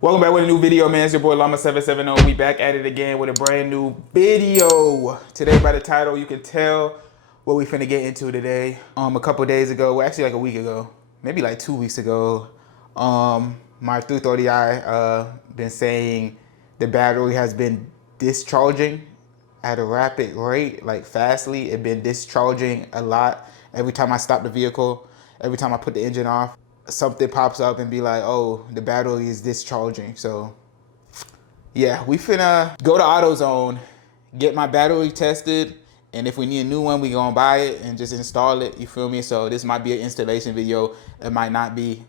Welcome back with a new video, man. It's your boy Llama770. We back at it again with a brand new video. Today, by the title, you can tell what we finna get into today. A couple days ago, well, actually like a week ago, maybe like 2 weeks ago, my 330i been saying the battery has been discharging at a rapid rate, like fastly. It been discharging a lot. Every time I stop the vehicle, every time I put the engine off, something pops up and be like, oh, the battery is discharging. So yeah, we finna go to AutoZone, get my battery tested, and if we need a new one, we gonna buy it and just install it, you feel me? So this might be an installation video, it might not be,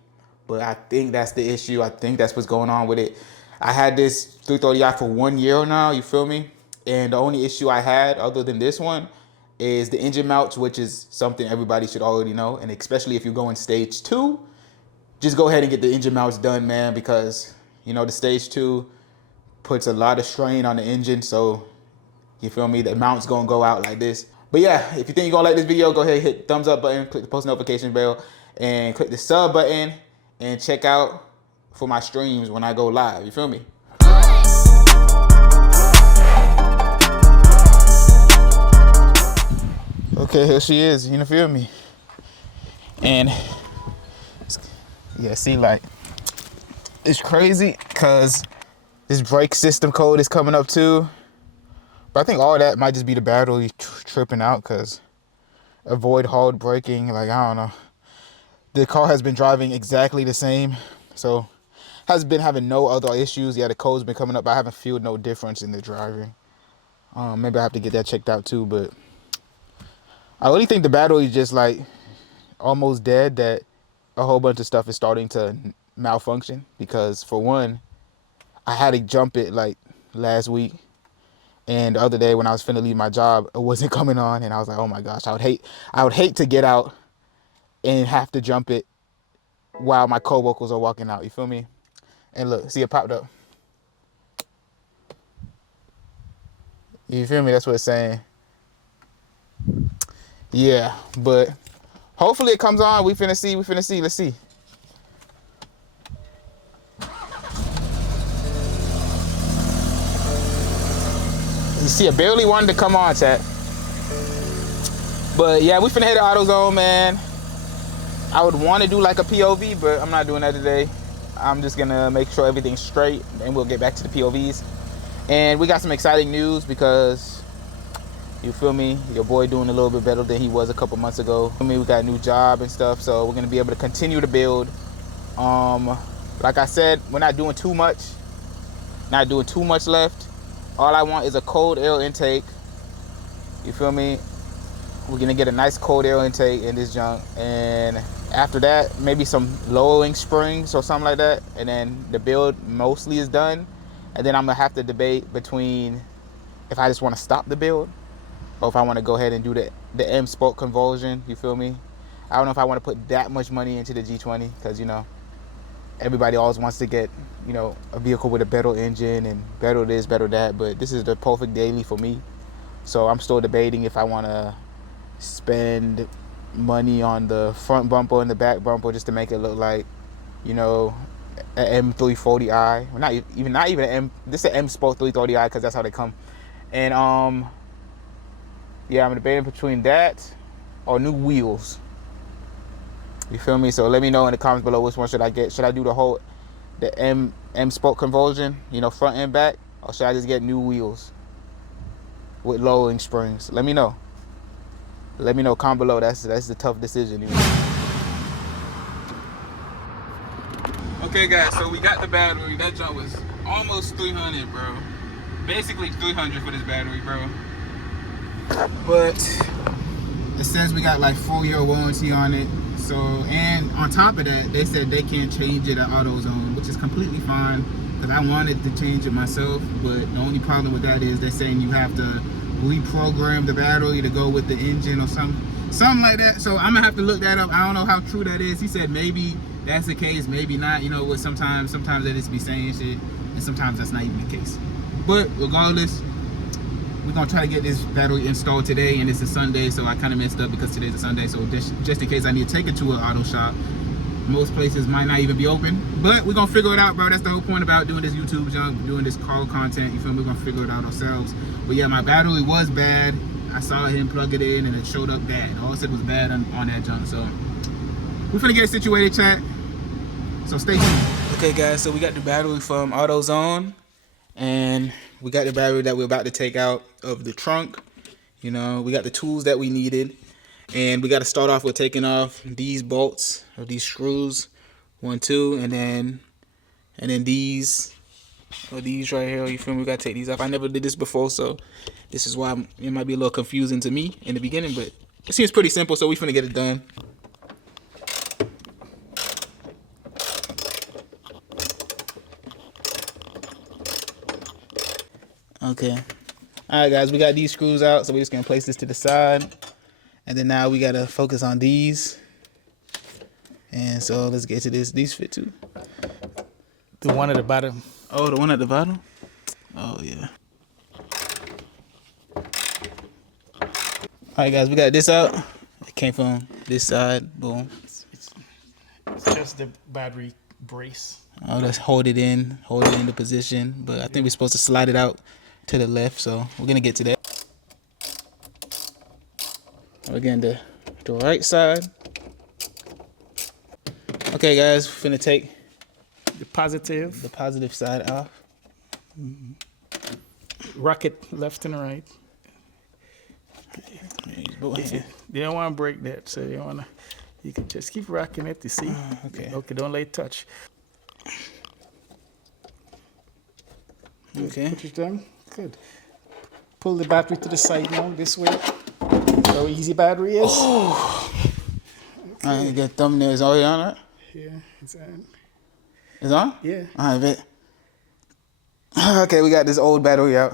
but I think that's the issue. I think that's what's going on with it. I had this 330i for 1 year now, you feel me? And the only issue I had other than this one is the engine mounts, which is something everybody should already know. And especially if you're going stage 2, just go ahead and get the engine mounts done, man, because you know the stage 2 puts a lot of strain on the engine. So you feel me, the mount's gonna go out like this. But yeah, if you think you're gonna like this video, go ahead and hit the thumbs up button, click the post notification bell, and click the sub button, and check out for my streams when I go live, you feel me? Okay, here she is, you feel me? And yeah, see, like, it's crazy because this brake system code is coming up too. But I think all that might just be the battery tripping out, because avoid hard braking, like, I don't know. The car has been driving exactly the same, so has been having no other issues. Yeah, the code's been coming up, but I haven't felt no difference in the driving. Maybe I have to get that checked out too, but I really think the battery is just like almost dead, that a whole bunch of stuff is starting to malfunction. Because for one, I had to jump it like last week, and the other day when I was finna leave my job, it wasn't coming on, and I was like, oh my gosh, I would hate to get out and have to jump it while my co-workers are walking out, you feel me? And look, see, it popped up. You feel me? That's what it's saying. Yeah, but hopefully it comes on. We finna see, let's see. You see, it barely wanted to come on, chat. But yeah, we finna hit the AutoZone, man. I would want to do like a POV, but I'm not doing that today. I'm just gonna make sure everything's straight, and we'll get back to the POVs. And we got some exciting news, because you feel me, your boy doing a little bit better than he was a couple months ago. I mean, we got a new job and stuff, so we're gonna be able to continue to build. Like I said, we're not doing too much left. All I want is a cold air intake, you feel me? We're gonna get a nice cold air intake in this junk, and after that, maybe some lowering springs or something like that, and then the build mostly is done. And then I'm gonna have to debate between if I just want to stop the build, or if I want to go ahead and do the M Sport conversion, you feel me? I don't know if I want to put that much money into the G20, because, you know, everybody always wants to get, you know, a vehicle with a better engine and better this, better that, but this is the perfect daily for me. So I'm still debating if I want to spend money on the front bumper and the back bumper just to make it look like, you know, an M340i. Well, not even an M. This is an M Sport 330i, because that's how they come. And yeah, I'm debating between that or new wheels. You feel me? So let me know in the comments below which one should I get. Should I do the M Sport conversion, you know, front and back, or should I just get new wheels with lowering springs? Let me know. Let me know, comment below. That's the tough decision. Okay, guys, so we got the battery. That jump was almost 300, bro. Basically 300 for this battery, bro. But it says we got like 4-year warranty on it. So, and on top of that, they said they can't change it at AutoZone, which is completely fine, because I wanted to change it myself. But the only problem with that is they're saying you have to reprogram the battery to go with the engine or something like that. So I'm gonna have to look that up. I don't know how true that is. He said maybe that's the case, maybe not. You know what, sometimes they just be saying shit, and sometimes that's not even the case. But regardless, we're gonna try to get this battery installed today, and it's a Sunday, so I kind of messed up because today's a Sunday. So just in case I need to take it to an auto shop, Most places might not even be open, but we're gonna figure it out, bro. That's the whole point about doing this YouTube junk, doing this car content. You feel me? We're gonna figure it out ourselves. But yeah, my battery was bad. I saw him plug it in and it showed up bad. All it said was bad on that junk. So we're finna get it situated, chat. So stay tuned. Okay, guys. So we got the battery from AutoZone, and we got the battery that we're about to take out of the trunk. You know, we got the tools that we needed. And we got to start off with taking off these bolts or these screws, 1, 2, and then these or these right here. You feel me? We got to take these off. I never did this before, so this is why it might be a little confusing to me in the beginning, but it seems pretty simple, so we finna get it done. Okay. All right, guys, we got these screws out, so we're just gonna place this to the side. And then now we gotta focus on these. And so let's get to this. These fit too. The one at the bottom. Oh, the one at the bottom? Oh, yeah. Alright, guys, we got this out. It came from this side. Boom. It's just the battery brace. Oh, let's hold it into position. But I think we're supposed to slide it out to the left. So we're gonna get to that. Again, the right side. Okay, guys, we're finna take the positive side off. Rocket left and right. You don't want to break that, so you can just keep rocking it. You see? Okay. Okay, don't let it touch. Okay. Put it down. Good. Pull the battery to the side now, this way. How easy battery is. Oh. Okay. I get thumbnails. All on right? Yeah, it's on. It's on? Yeah. All right, bet. Okay, we got this old battery out.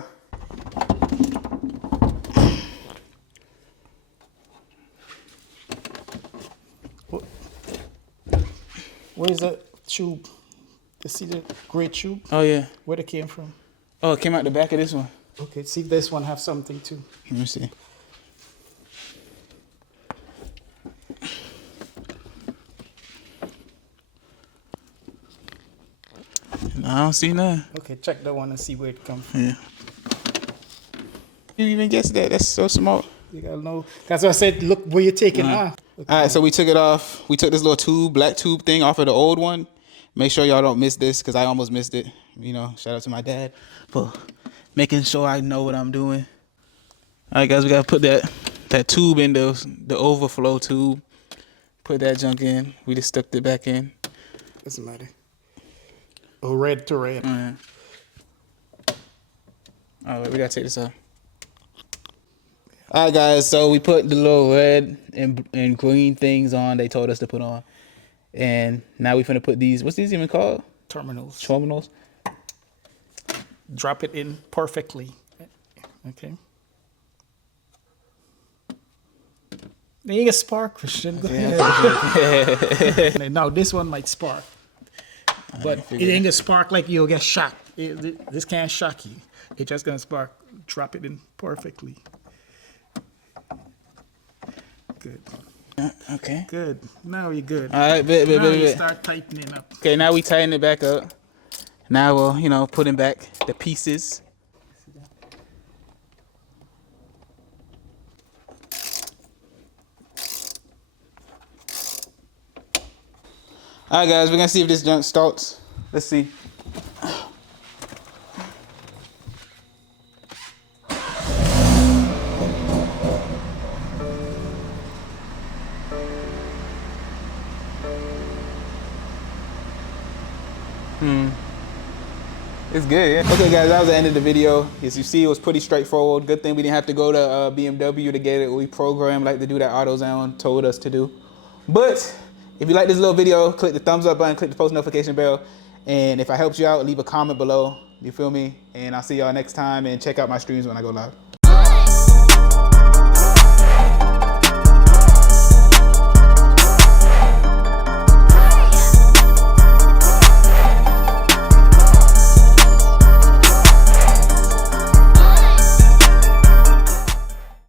Where's the tube? You see the gray tube? Oh, yeah. Where it came from? Oh, it came out the back of this one. Okay, see if this one have something too. Let me see. I don't see none. Okay, check that one and see where it comes from. Yeah. You even guess that? That's so smart. You gotta know. That's why I said, look where you're taking off. Okay. All right, so we took it off. We took this little tube, black tube thing off of the old one. Make sure y'all don't miss this, because I almost missed it. You know, shout out to my dad for making sure I know what I'm doing. All right, guys, we gotta put that tube in the overflow tube. Put that junk in. We just stuck it back in. Doesn't matter. Oh, red to red. All right, we gotta take this off. All right, guys, so we put the little red and green things on they told us to put on. And now we finna put these, what's these even called? Terminals. Terminals. Drop it in perfectly. Okay. There ain't a spark, Christian. Go ahead. Now this one might spark. But it ain't gonna spark like you'll get shocked. This can't shock you. It's just gonna spark. Drop it in perfectly. Good. Okay. Good. Now you're good. All right, Now you start tightening up. Okay, now we tighten it back up. Now we'll, you know, putting back the pieces. All right, guys, we're gonna see if this junk starts. Let's see. It's good, yeah. Okay, guys, that was the end of the video. As you see, it was pretty straightforward. Good thing we didn't have to go to BMW to get it. We programmed like to do that AutoZone told us to do. But if you like this little video, click the thumbs up button, click the post notification bell. And if I helped you out, leave a comment below. You feel me? And I'll see y'all next time, and check out my streams when I go live.